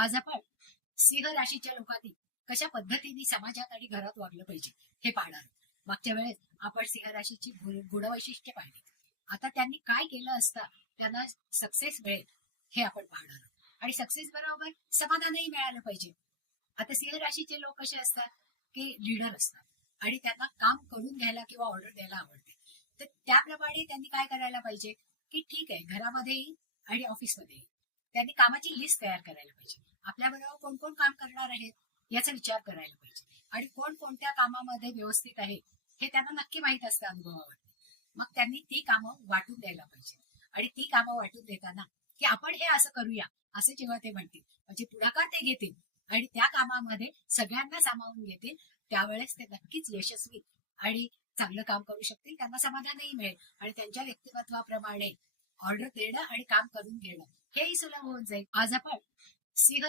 आज आपण सिंह राशीच्या लोकांनी कशा पद्धतीने समाजात आणि घरात वागलं पाहिजे हे पाहणार आहोत. मागच्या वेळेस आपण सिंह राशीची गुणवैशिष्ट्ये पाहिली. आता त्यांनी काय केलं असता त्यांना सक्सेस मिळेल हे आपण पाहणार आहोत. आणि सक्सेस बरोबर समाधानही मिळालं पाहिजे. आता सिंह राशीचे लोक कसे असतात की लीडर असतात आणि त्यांना काम करून घ्यायला किंवा ऑर्डर द्यायला आवडते. तर त्याप्रमाणे त्यांनी काय करायला पाहिजे की ठीक आहे, घरामध्येही आणि ऑफिसमध्येही त्यांनी कामाची लिस्ट तयार करायला पाहिजे. आपल्याबरोबर कोण कोण काम करणार आहेत याचा विचार करायला पाहिजे आणि कोण कोणत्या कामामध्ये व्यवस्थित आहे हे त्यांना नक्की माहित असतं अनुभवावर. मग त्यांनी ती कामं वाटून द्यायला पाहिजे आणि ती कामं वाटून देताना की आपण हे असं करूया असं जेव्हा ते म्हणतील, म्हणजे पुढाकार ते घेतील आणि त्या कामामध्ये सगळ्यांना सामावून घेतील, त्यावेळेस ते नक्कीच यशस्वी आणि चांगलं काम करू शकतील. त्यांना समाधानही मिळेल आणि त्यांच्या व्यक्तिमत्वाप्रमाणे ऑर्डर देणं आणि काम करून घेणं हेही सुलभ होऊन जाईल. आज आपण सिंह